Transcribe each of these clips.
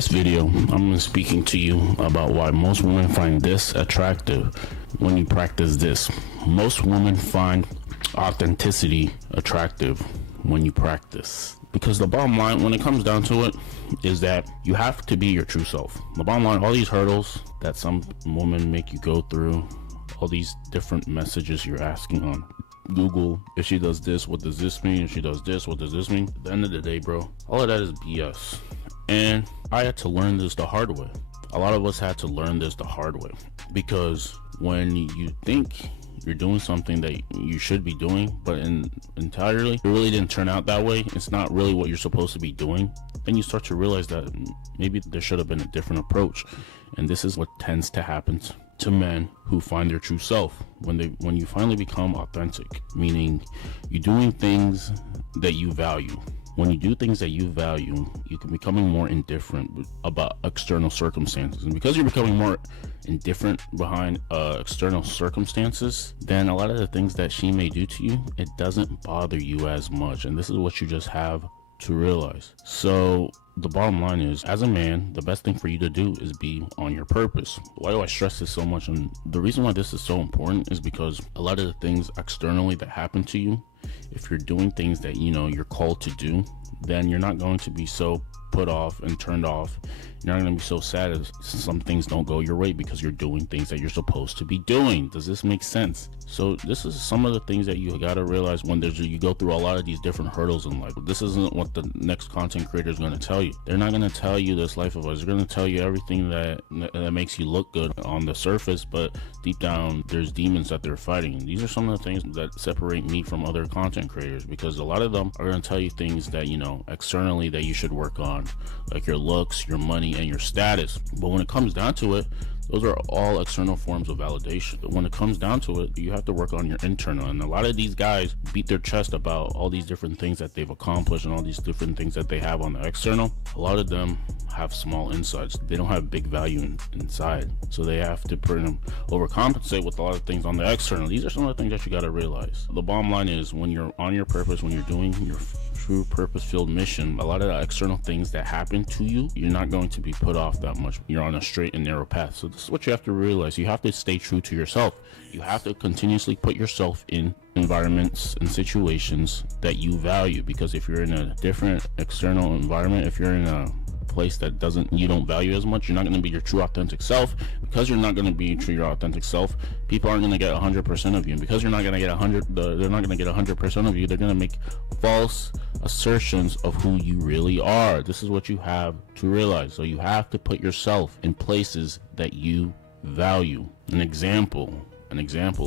this video, I'm speaking to you about why most women find this attractive when you practice this. Most women find authenticity attractive when you practice. Because the bottom line, when it comes down to it, is that you have to be your true self. The bottom line, all these hurdles that some women make you go through, all these different messages you're asking on Google, if she does this, what does this mean? If she does this, what does this mean? At the end of the day, bro, all of that is BS. And I had to learn this the hard way. A lot of us had to learn this the hard way, because when you think you're doing something that you should be doing, but entirely it really didn't turn out that way, it's not really what you're supposed to be doing, then you start to realize that maybe there should have been a different approach. And this is what tends to happen to men who find their true self. When you finally become authentic, meaning you're doing things that you value. When you do things that you value, you can becoming more indifferent about external circumstances. And because you're becoming more indifferent behind external circumstances, then a lot of the things that she may do to you, it doesn't bother you as much. And this is what you just have to realize. So the bottom line is, as a man, the best thing for you to do is be on your purpose. Why do I stress this so much? And the reason why this is so important is because a lot of the things externally that happen to you, if you're doing things that you're called to do, then you're not going to be so put off and turned off. You're not going to be so sad if some things don't go your way, because you're doing things that you're supposed to be doing. Does this make sense? So this is some of the things that you got to realize when you go through a lot of these different hurdles in life. This isn't what the next content creator is going to tell you. They're not going to tell you this life advice. They're going to tell you everything that makes you look good on the surface, but deep down there's demons that they're fighting. These are some of the things that separate me from other content creators, because a lot of them are going to tell you things that externally that you should work on, like your looks, your money, and your status. But when it comes down to it, those are all external forms of validation. When it comes down to it, you have to work on your internal. And a lot of these guys beat their chest about all these different things that they've accomplished and all these different things that they have on the external. A lot of them have small insides. They don't have big value inside. So they have to overcompensate with a lot of things on the external. These are some of the things that you got to realize. The bottom line is, when you're on your purpose, when you're doing your true purpose-filled mission, a lot of the external things that happen to you, you're not going to be put off that much. You're on a straight and narrow path. So this is what you have to realize. You have to stay true to yourself. You have to continuously put yourself in environments and situations that you value, because if you're in a different external environment, if you're in a place that you don't value as much, you're not going to be your true authentic self. Because you're not going to be true your authentic self, people aren't going to get 100% of you. And because you're not going to get they're not going to get 100% of you, they're going to make false assertions of who you really are. This is what you have to realize. So you have to put yourself in places that you value. An example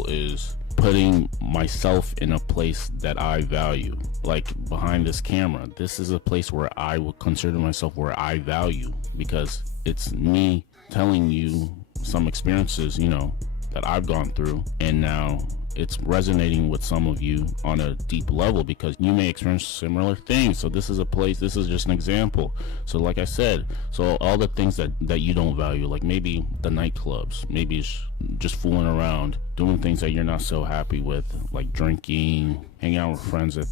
is putting myself in a place that I value. Like behind this camera, this is a place where I would consider myself where I value, because it's me telling you some experiences that I've gone through, and now it's resonating with some of you on a deep level, because you may experience similar things. So this is a place, this is just an example. So like I said, so all the things that you don't value, like maybe the nightclubs, maybe it's just fooling around, doing things that you're not so happy with, like drinking, hanging out with friends at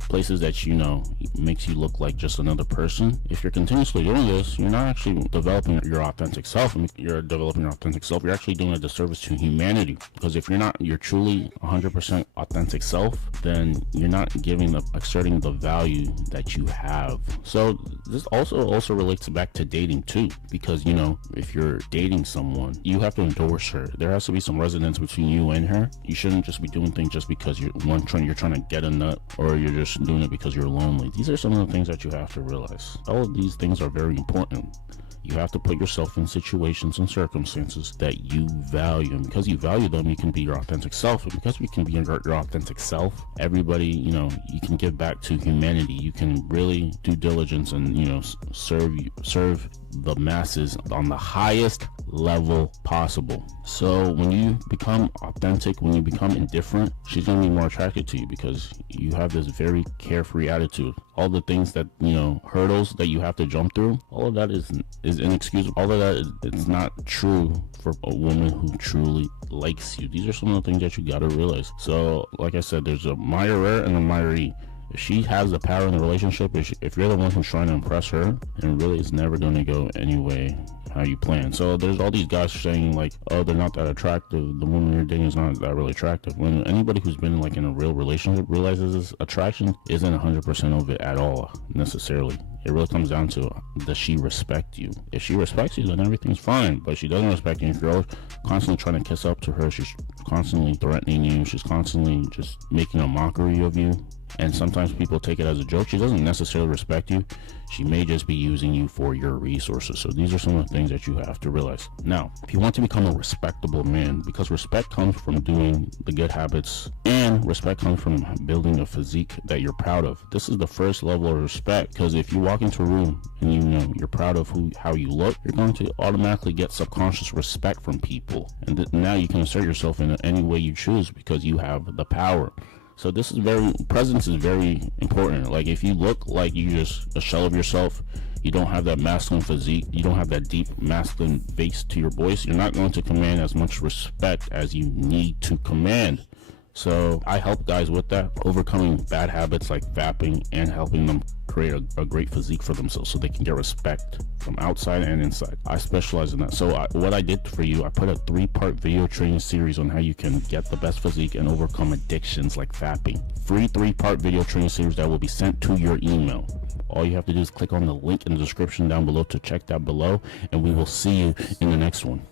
places that makes you look like just another person. If you're continuously doing this, you're not actually developing your authentic self. You're actually doing a disservice to humanity, because if you're not your truly 100% authentic self, then you're not exerting the value that you have. So this also relates back to dating too, because if you're dating someone, you have to endorse her. There has to be some resonance between you and her. You shouldn't just be doing things just because you're trying to get a nut, or you're just doing it because you're lonely. These are some of the things that you have to realize. All of these things are very important. You have to put yourself in situations and circumstances that you value, and because you value them, you can be your authentic self. And because you can be your authentic self, everybody, you can give back to humanity. You can really do diligence and serve the masses on the highest level possible. So when you become authentic, when you become indifferent, she's going to be more attracted to you, because you have this very carefree attitude. All the things that hurdles that you have to jump through, all of that is inexcusable. All of that it's not true for a woman who truly likes you. These are some of the things that you got to realize. So like I said, there's a admirer and admiree. If she has the power in the relationship, if you're the one who's trying to impress her, and really it's never going to go anyway how you plan. So there's all these guys saying like, oh, they're not that attractive, the woman you're dating is not that really attractive. When anybody who's been like in a real relationship realizes this, attraction isn't 100% of it at all necessarily. It really comes down to, does she respect you? If she respects you, then everything's fine. But if she doesn't respect you, if you're constantly trying to kiss up to her, she's constantly threatening you, she's constantly just making a mockery of you, and sometimes people take it as a joke. She doesn't necessarily respect you. She may just be using you for your resources. So these are some of the things that you have to realize. Now, if you want to become a respectable man, because respect comes from doing the good habits, and respect comes from building a physique that you're proud of. This is the first level of respect, because if you walk into a room and you know you're proud of how you look, you're going to automatically get subconscious respect from people. And now you can assert yourself in any way you choose because you have the power. So this is presence is very important. Like if you look like you just a shell of yourself, you don't have that masculine physique, you don't have that deep masculine base to your voice, you're not going to command as much respect as you need to command. So I help guys with that, overcoming bad habits like fapping and helping them create a great physique for themselves so they can get respect from outside and inside. I specialize in that. So what I did for you, I put a 3-part video training series on how you can get the best physique and overcome addictions like fapping. Free 3-part video training series that will be sent to your email. All you have to do is click on the link in the description down below to check that below, and we will see you in the next one.